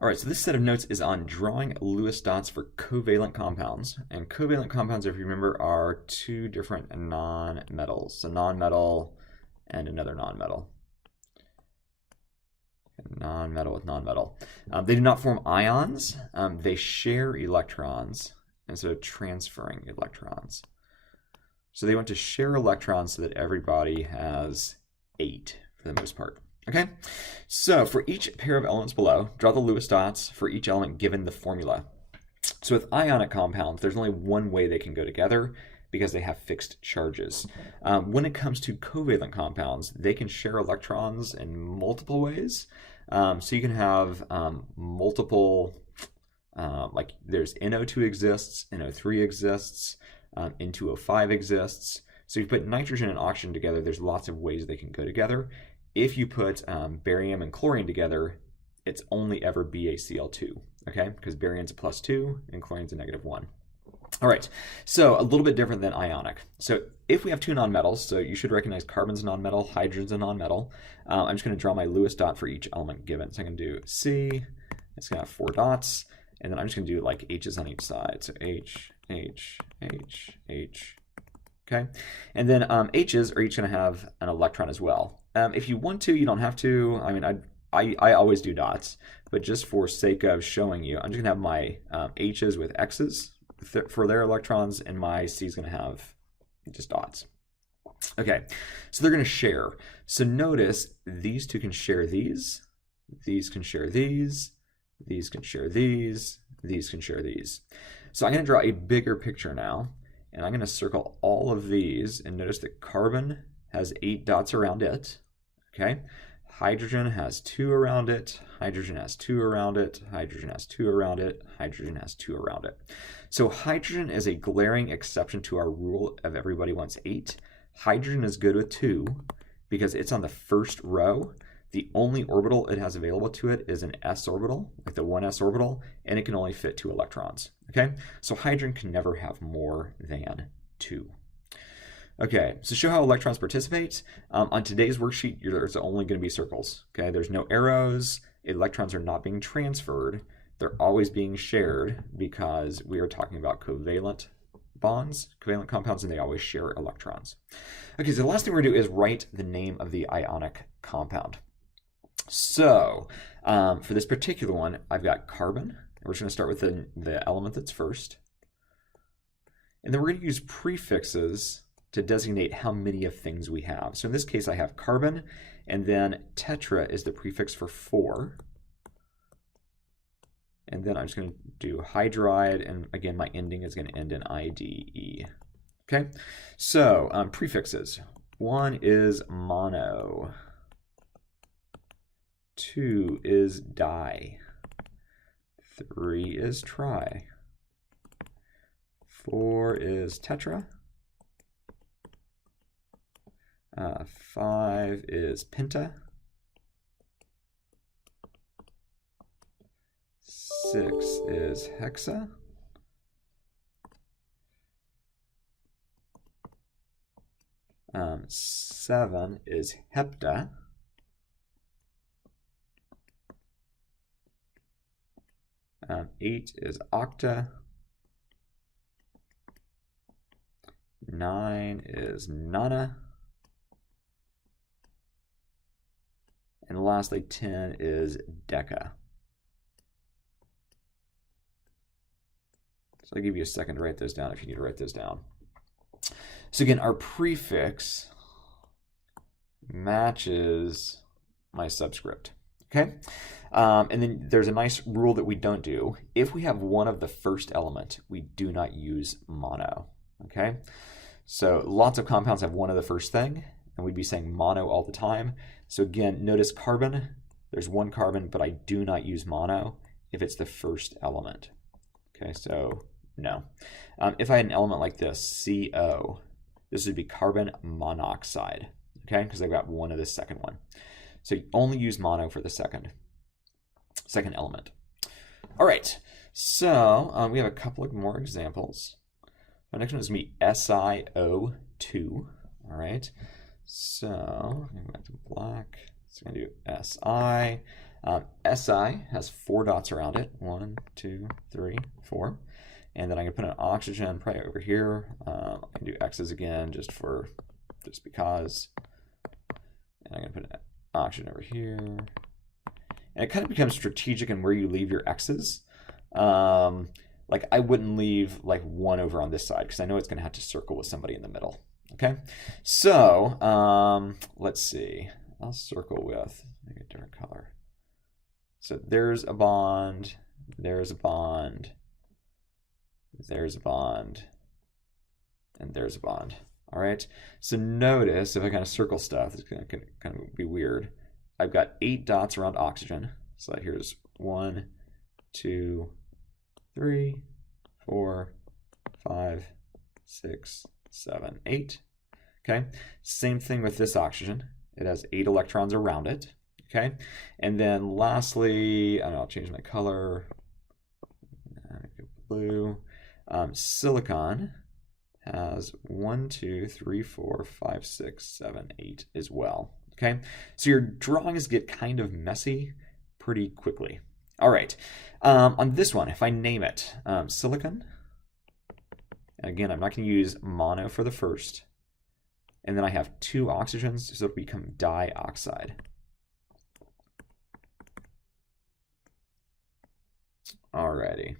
All right, so this set of notes is on drawing Lewis dots for covalent compounds. And covalent compounds, if you remember, are two different non-metals. So non-metal and another non-metal. Non-metal with non-metal. They do not form ions. They share electrons instead of transferring electrons. So they want to share electrons so that everybody has 8 for the most part. Okay, so for each pair of elements below, draw the Lewis dots for each element given the formula. So with ionic compounds, there's only one way they can go together because they have fixed charges. When it comes to covalent compounds, they can share electrons in multiple ways. So you can have multiple, like there's NO2 exists, NO3 exists, N2O5 exists. So if you put nitrogen and oxygen together, there's lots of ways they can go together. If you put barium and chlorine together, it's only ever BaCl2, okay? Because barium's a +2 and chlorine's a -1. All right, so a little bit different than ionic. So if we have two nonmetals, so you should recognize carbon's a nonmetal, hydrogen's a nonmetal. I'm just going to draw my Lewis dot for each element given. So I'm going to do C, it's going to have 4 dots, and then I'm just going to do like H's on each side. So H, H, H, H, okay? And then H's are each going to have an electron as well. If you want to, you don't have to. I mean, I always do dots, but just for sake of showing you, I'm just going to have my H's with X's for their electrons, and my C is going to have just dots. Okay, so they're going to share. So notice these two can share these can share these can share these can share these. So I'm going to draw a bigger picture now, and I'm going to circle all of these, and notice that carbon has 8 dots around it, okay? Hydrogen has 2 around it, hydrogen has 2 around it, hydrogen has 2 around it, hydrogen has 2 around it. So hydrogen is a glaring exception to our rule of everybody wants 8. Hydrogen is good with 2 because it's on the first row. The only orbital it has available to it is an s orbital, like the 1s orbital, and it can only fit 2 electrons, okay? So hydrogen can never have more than 2. Okay, so show how electrons participate. On today's worksheet, there's only going to be circles. Okay, there's no arrows. Electrons are not being transferred. They're always being shared because we are talking about covalent bonds, covalent compounds, and they always share electrons. Okay, so the last thing we're going to do is write the name of the ionic compound. So for this particular one, I've got carbon. We're just going to start with the element that's first. And then we're going to use prefixes to designate how many of things we have. So in this case, I have carbon, and then tetra is the prefix for 4. And then I'm just going to do hydride, and again, my ending is going to end in IDE. Okay, so prefixes. 1 is mono. 2 is di. 3 is tri. 4 is tetra. 5 is penta. 6 is hexa. 7 is hepta. 8 is octa. 9 is nona. And lastly, 10 is deca. So I'll give you a second to write those down if you need to write those down. So again, our prefix matches my subscript, okay? And then there's a nice rule that we don't do. If we have one of the first element, we do not use mono, okay? So lots of compounds have one of the first thing, and we'd be saying mono all the time. So again, notice carbon, there's one carbon, but I do not use mono if it's the first element. Okay, so no. If I had an element like this, CO, this would be carbon monoxide, okay, because I've got one of the second one. So you only use mono for the second element. All right, so we have a couple of more examples. Our next one is going to be SiO2, all right. So I'm going to go back to black. So I'm going to do Si. Si has 4 dots around it. 1, 2, 3, 4. And then I'm going to put an oxygen probably over here. I can do X's again just because. And I'm going to put an oxygen over here. And it kind of becomes strategic in where you leave your X's. Like I wouldn't leave like 1 over on this side because I know it's going to have to circle with somebody in the middle. Okay, so let's see. I'll circle with maybe a different color. So there's a bond, there's a bond, there's a bond, and there's a bond. All right, so notice if I kind of circle stuff, it's going to kind of be weird. I've got 8 dots around oxygen. So here's 1, 2, 3, 4, 5, 6, 7, 8. Okay, same thing with this oxygen. It has 8 electrons around it. Okay, and then lastly, I'll change my color. Blue. Silicon has 1, 2, 3, 4, 5, 6, 7, 8 as well. Okay, so your drawings get kind of messy pretty quickly. All right, on this one, if I name it silicon, again, I'm not going to use mono for the first, and then I have 2 oxygens, so it'll become dioxide. Alrighty.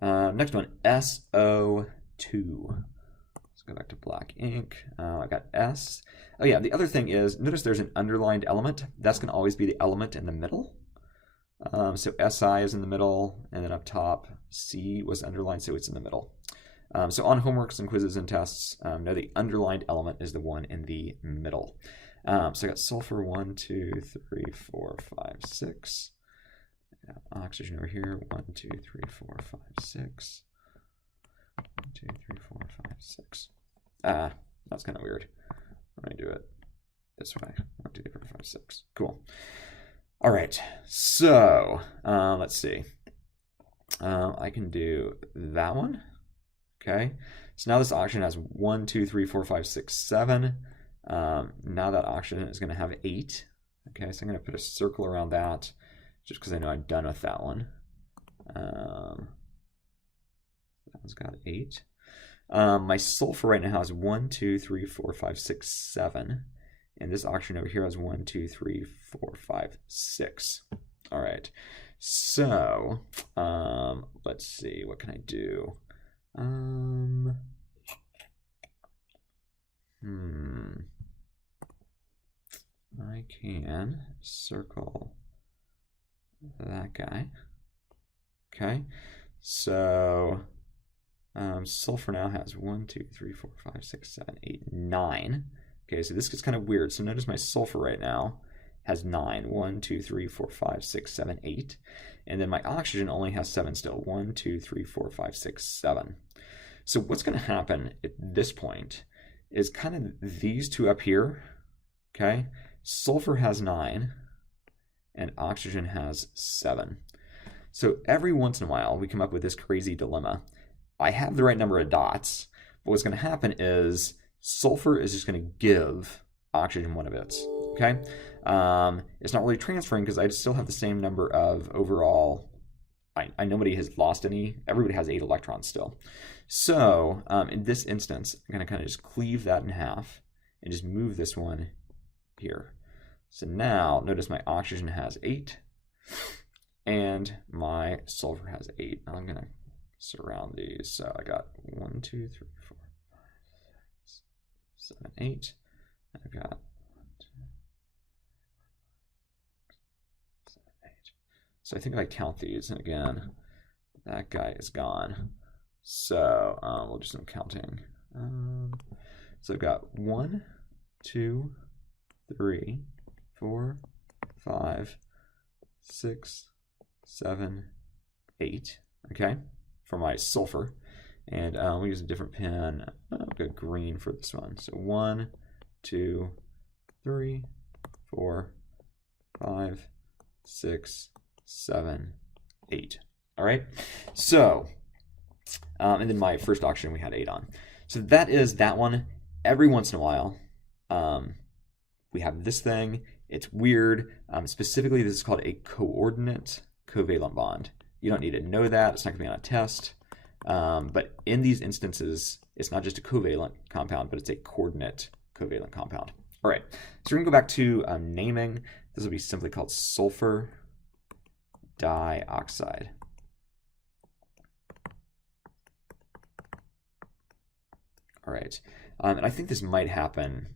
Next one, SO2. Let's go back to black ink. I got S. Oh yeah, the other thing is, notice there's an underlined element. That's going to always be the element in the middle. So SI is in the middle, and then up top, C was underlined, so it's in the middle. So on homeworks and quizzes and tests, know the underlined element is the one in the middle. So I got sulfur 1, 2, 3, 4, 5, 6. I got oxygen over here 1, 2, 3, 4, 5, 6. 1, 2, 3, 4, 5, 6. That's kind of weird. Let me do it this way. 1, 2, 3, 4, 5, 6. Cool. All right. So let's see. I can do that one. Okay, so now this oxygen has 1, 2, 3, 4, 5, 6, 7. Now that oxygen is going to have 8. Okay, so I'm going to put a circle around that just because I know I'm done with that one. That one's got 8. My sulfur right now has 1, 2, 3, 4, 5, 6, 7. And this oxygen over here has 1, 2, 3, 4, 5, 6. All right, so let's see, what can I do? I can circle that guy. Okay, so sulfur now has 1, 2, 3, 4, 5, 6, 7, 8, 9. Okay, so this gets kind of weird. So notice my sulfur right now has 9. 1, 2, 3, 4, 5, 6, 7, 8. And then my oxygen only has 7 still. 1, 2, 3, 4, 5, 6, 7. So what's going to happen at this point is kind of these two up here, okay? Sulfur has 9 and oxygen has 7. So every once in a while, we come up with this crazy dilemma. I have the right number of dots, but what's going to happen is sulfur is just going to give oxygen one of its, okay? It's not really transferring because I still have the same number of overall. Nobody has lost any. Everybody has 8 electrons still. So in this instance, I'm going to kind of just cleave that in half and just move this one here. So now notice my oxygen has 8 and my sulfur has 8. Now I'm going to surround these. So I got 1, 2, 3, 4, 5, 6, 7, 8. And I've got 1, 2, 7, 8. So I think if I count these, and again, that guy is gone. So we'll do some counting. So I've got 1, 2, 3, 4, 5, 6, 7, 8. Okay, for my sulfur. And we'll use a different pen. I'll go green for this one. So 1, 2, 3, 4, 5, 6, 7, 8. All right. So, and then my first oxygen we had 8 on. So that is that one. Every once in a while, we have this thing, It's weird. Specifically, this is called a coordinate covalent bond. You don't need to know that. It's not going to be on a test. But in these instances, it's not just a covalent compound, but it's a coordinate covalent compound. All right, so we're going to go back to naming. This will be simply called sulfur dioxide. All right, and I think this might happen.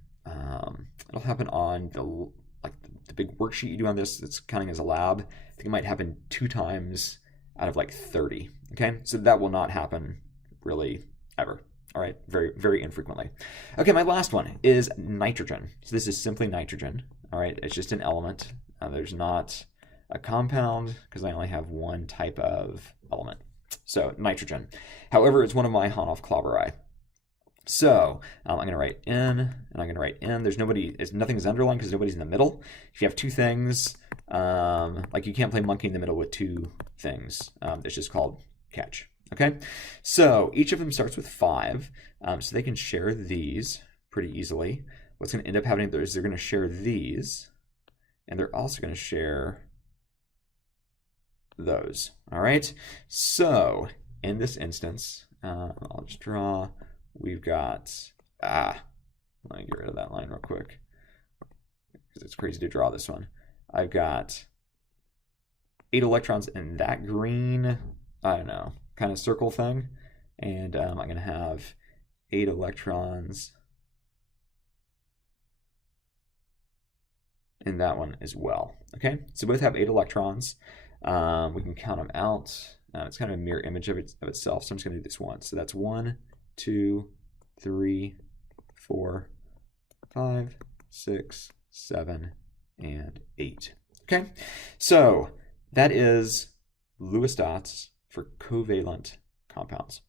It'll happen on the big worksheet you do on this. That's counting as a lab. I think it might happen 2 times out of like 30. Okay, so that will not happen really ever. All right, very, very infrequently. Okay, my last one is nitrogen. So this is simply nitrogen. All right, it's just an element. There's not a compound because I only have one type of element. So nitrogen. However, it's one of my Hahn-Claveri. So I'm going to write in, and I'm going to write in. Nothing is underlined because nobody's in the middle. If you have 2 things, like you can't play monkey in the middle with 2 things. It's just called catch. Okay, so each of them starts with 5, so they can share these pretty easily. What's going to end up happening is they're going to share these, and they're also going to share those. All right, so in this instance, I'll just draw. We've got, let me get rid of that line real quick because it's crazy to draw this one. I've got 8 electrons in that green, I don't know, kind of circle thing. And I'm going to have 8 electrons in that one as well. Okay, so both have 8 electrons. We can count them out. It's kind of a mirror image of itself, so I'm just going to do this once. So that's 1, 2, 3, 4, 5, 6, 7, and 8. Okay, so that is Lewis dots for covalent compounds.